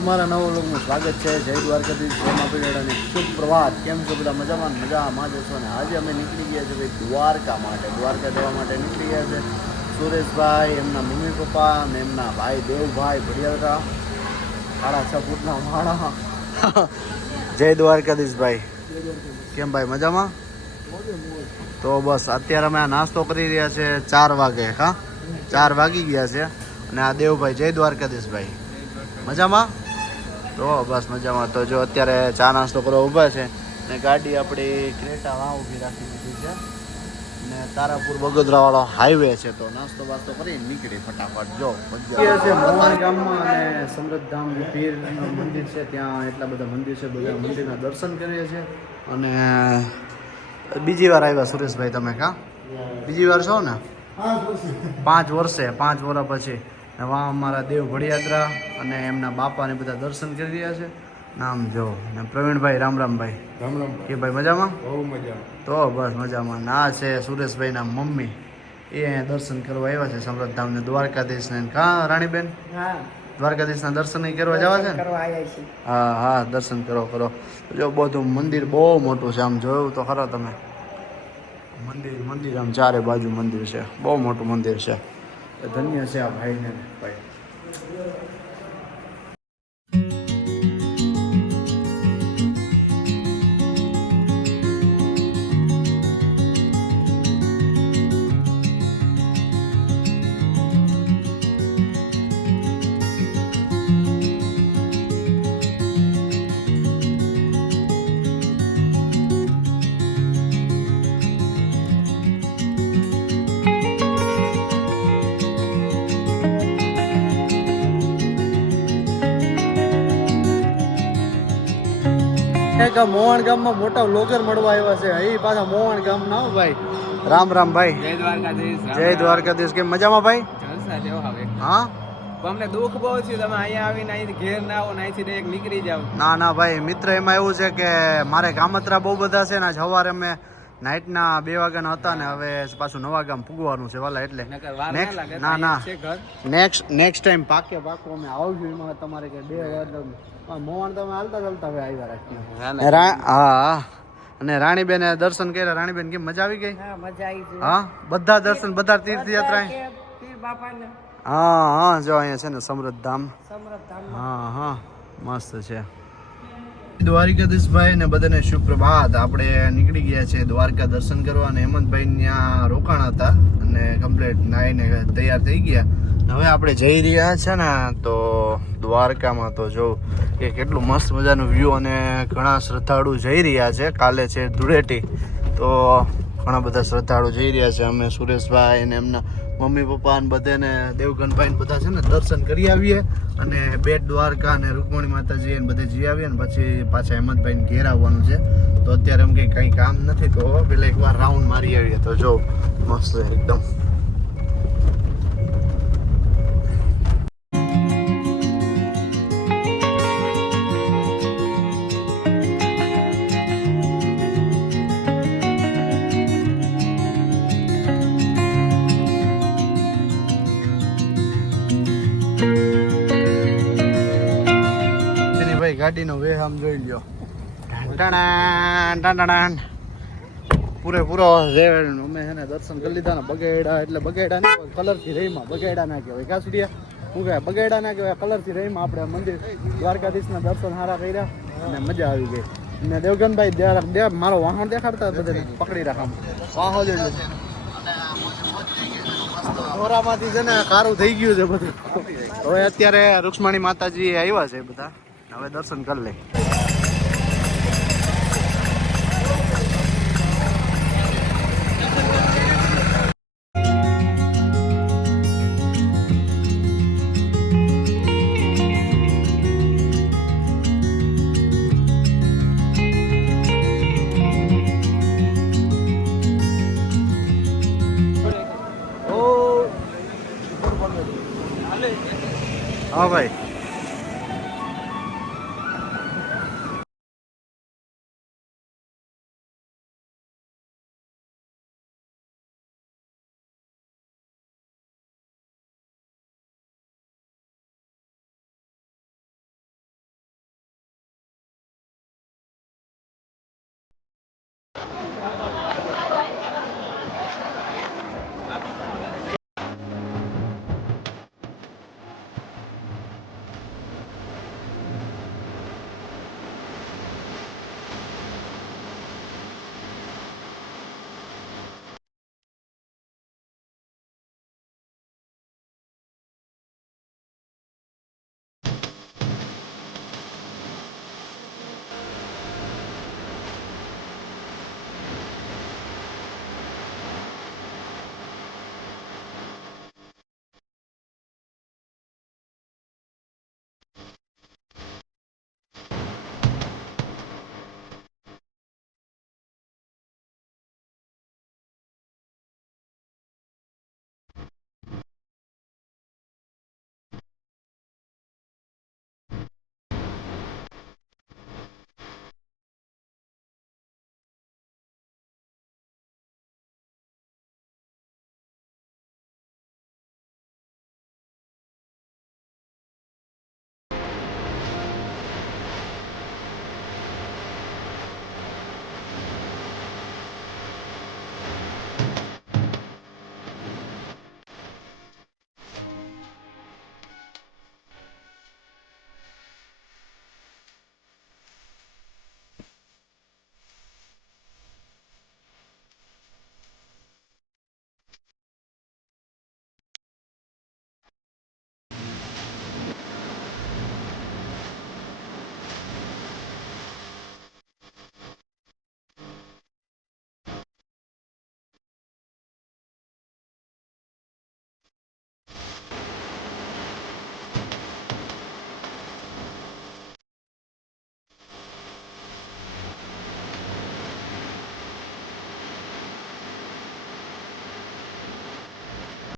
મારા નવો લોકોનું સ્વાગત છે. જય દ્વારકાધીશ, જય મા પીડાની શુભ પ્રભાત. કેમ છો બધા? મજામાં જશો ને? આજે અમે નીકળી ગયા છે ભાઈ દ્વારકા માટે. દ્વારકા જવા માટે નીકળી ગયા છે સુરેશભાઈ, એમના મમ્મી પપ્પા અને એમના ભાઈ દેવભાઈ ભડિયારા, 6.5 ફૂટના માણા. જય દ્વારકાધીશ ભાઈ. કેમ ભાઈ મજામાં? તો બસ અત્યારે અમે આ નાસ્તો કરી રહ્યા છે 4 વાગે. હા, 4 વાગી ગયા છે. અને આ દેવભાઈ, જય દ્વારકાધીશ ભાઈ, મજામાં? તો બસ મજામાં. તો જો અત્યારે ચા નાસ્તો કરવા ઊભા છે ને ગાડી આપણી ક્રેટા વાં ઊભી રાખી દીધી છે ને તારાપુર બગોદરાવાળો હાઈવે છે. તો નાસ્તો બાસ્તો કરી નીકળી ફટાફટ. જો છે મોવાણ ગામમાં અને સમૃદ્ધામ પીરનું મંદિર છે, ત્યાં એટલા બધા મંદિર છે, બધા મંદિરના દર્શન કરીએ છીએ. અને બીજી વાર આવ્યા સુરેશભાઈ તમે? કા બીજી વાર છો ને? 5 વર્ષ પછી વા અમારા દેવ ભડિયાત્રા અને એમના બાપાને બધા દર્શન કરી રહ્યા છે. નામ જો ને પ્રવીણભાઈ, રામ રામભાઈ. રામ રામ. કે ભાઈ મજામાં? બહુ મજામાં. તો બસ મજામાં. ના છે સુરેશભાઈના મમ્મી, એ અહીંયા દર્શન કરવા આવ્યા છે સમૃદ્ધામ ને દ્વારકાધીશને. કા રાણીબેન? હા, દ્વારકાધીશના દર્શન કરવા જવા છે ને? હા હા, દર્શન કરો. જો બધું મંદિર બહુ મોટું છે. આમ જોયું તો ખરો તમે? મંદિર આમ ચારે બાજુ મંદિર છે, બહુ મોટું મંદિર છે. ધન્ય છે આ ભાઈને ભાઈ. મોહણ ગામમાં મોટા વ્લોગર મળવા આવ્યા છે. અહીં પાછા મોહણ ગામ ના ભાઈ. રામ રામ ભાઈ. જય દ્વારકાધીશ. જય દ્વારકાધીશ. કેમ મજામાં ભાઈ? જલસા જેવો હવે. હા, અમને દુઃખ બહુ છે તમે અહીંયા આવીને અહીંથી ઘેર ના આવો ને અહીંથી ડાયરેક્ટ નીકળી જાવ. ના ભાઈ, મિત્ર એમાં એવું છે કે મારે કામતરા બહુ બધા છે ને. સવારે મેં નાઇટના 2 વાગ્યાના હતા ને હવે પાછું નવા ગામ પૂગવાનું છે વાલા, એટલે નેક્સ્ટ ટાઈમ પાકો અમે આવશું. એમાં તમારે કે 2 વાર મોહન તમે હાલતા હવે આવ્યા રાખીએ. હા, અને રાણીબેન દર્શન કર્યા. રાણીબેન કેમ મજા આવી ગઈ? હા, બધા દર્શન, બધા તીર્થયાત્રા. હા, જો અહીંયા છે ને સમૃદ્ધામ. હા, મસ્ત છે. દ્વારકાધીશભાઈ ને બધાને શુભ પ્રભાત. આપણે નીકળી ગયા છે દ્વારકા દર્શન કરવા અને હેમંતભાઈ ત્યાં રોકાણ હતા અને કમ્પ્લીટ નાઈને તૈયાર થઈ ગયા. હવે આપણે જઈ રહ્યા છે ને તો દ્વારકામાં. તો જો કે કેટલું મસ્ત મજાનું વ્યૂ અને ઘણા શ્રદ્ધાળુ જઈ રહ્યા છે. કાલે છે ધૂળેટી, તો ઘણા બધા શ્રદ્ધાળુ જઈ રહ્યા છે. અમે સુરેશભાઈ ને એમના મમ્મી પપ્પા ને બધાને દેવગણભાઈ બધા છે ને દર્શન કરી આવીએ અને બેટ દ્વારકા અને રૂકમણી માતાજી ને બધે જઈ આવીએ ને પછી પાછા હેમંતભાઈ ને ઘેર આવવાનું છે. તો અત્યારે એમ કંઈ કામ નથી, તો પેલા એકવાર રાઉન્ડ મારી આવીએ. તો જો મસ્ત એકદમ. ગાડીનો વે આમ જોઈ લ્યો. પૂરેપૂરો અમે છે ને દર્શન કરી લીધા ને. બગેડા એટલે બગેડા નહીં, કલરથી રહીમાં બગેડા ના કહેવાય. કાસુડિયા શું કહેવાય? બગેડા ના કહેવાય, કલરથી રહીમાં આપણે મંદિર દ્વારકાધીશના દર્શન સારા કર્યા અને મજા આવી ગઈ. અને દેવગનભાઈ મારો વાહન દેખાડતા બધાને પકડી રાખા વાહો જોઈ દોરામાંથી છે ને કારું થઈ ગયું છે બધું. હવે અત્યારે રૂક્ષ્મણી માતાજી આવ્યા છે બધા, હવે દર્શન કરી લે.